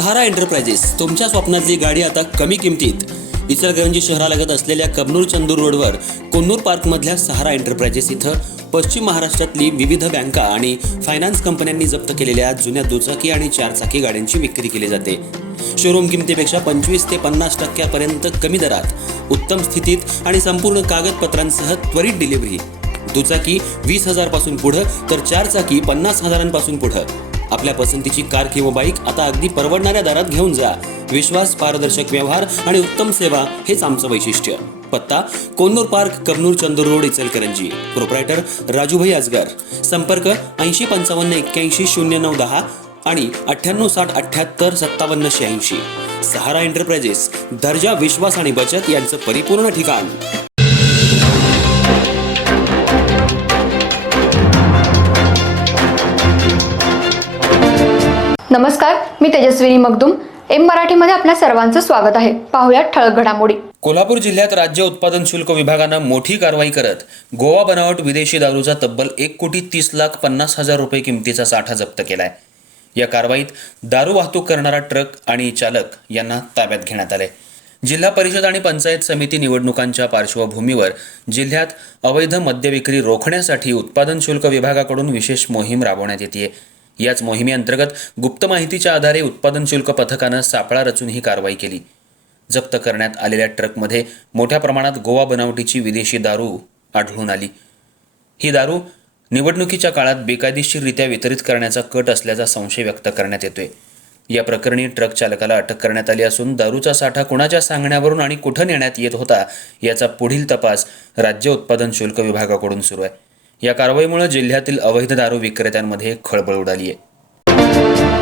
सहारा enterprises तुमच्या स्वप्नातली गाडी आता कमी किमतीत। इचलकरंजी शहरालगत असलेल्या कबनूर चंदूर रोडवर कोन्नूर पार्कमधल्या सहारा एंटरप्राइजेस इथं पश्चिम महाराष्ट्रातली विविध बँका आणि फायनान्स कंपन्यांनी जप्त केलेल्या जुन्या दुचाकी आणि चारचाकी गाड्यांची विक्री केली जाते। शोरूम किमतीपेक्षा 25 ते 50% कमी दरात, उत्तम स्थितीत आणि संपूर्ण कागदपत्रांसह त्वरित डिलिव्हरी। दुचाकी 20,000 पासून पुढे तर चारचाकी 50,000 पासून पुढे। आपल्या पसंतीची कार किंवा बाईक आता अगदी परवडणाऱ्या दरात घेऊन जा। विश्वास, पारदर्शक व्यवहार आणि उत्तम सेवा हेच आमचं वैशिष्ट्य। पत्ता Konnur park, Kabnur Chandur road, Ichalkaranji. Proprietor Rajubhai Ajgar. संपर्क 8055810910 आणि 9860785786। सहारा एंटरप्राइजेस, दर्जा, विश्वास आणि बचत यांचं परिपूर्ण ठिकाण। नमस्कार, मी तेजस्विनी मगदूम। एम मराठीमध्ये आपल्या सर्वांचं स्वागत आहे। पाहूया ठळक घडामोडी। कोल्हापूर जिल्ह्यात राज्य उत्पादन शुल्क विभागानं मोठी कारवाई करत गोवा बनावट विदेशी दारूचा तब्बल 1,30,50,000 रुपये किमतीचा साठा जप्त केलाय। या कारवाईत दारू वाहतूक करणारा ट्रक आणि चालक यांना ताब्यात घेण्यात आले। जिल्हा परिषद आणि पंचायत समिती निवडणुकांच्या पार्श्वभूमीवर जिल्ह्यात अवैध मद्य विक्री रोखण्यासाठी उत्पादन शुल्क विभागाकडून विशेष मोहीम राबवण्यात येते। याच मोहिमेअंतर्गत गुप्त माहितीच्या आधारे उत्पादन शुल्क पथकानं सापळा रचून ही कारवाई केली। जप्त करण्यात आलेल्या ट्रकमध्ये मोठ्या प्रमाणात गोवा बनावटीची विदेशी दारू आढळून आली। ही दारू निवडणुकीच्या काळात बेकायदेशीररित्या वितरित करण्याचा कट असल्याचा संशय व्यक्त करण्यात येतोय। या प्रकरणी ट्रक चालकाला अटक करण्यात आली असून दारूचा साठा कुणाच्या सांगण्यावरून आणि कुठं नेण्यात येत होता याचा पुढील तपास राज्य उत्पादन शुल्क विभागाकडून सुरू आहे। या कारवाईमुळे जिल्ह्यातील अवैध दारू विक्रेत्यांमध्ये खळबळ उडाली आहे।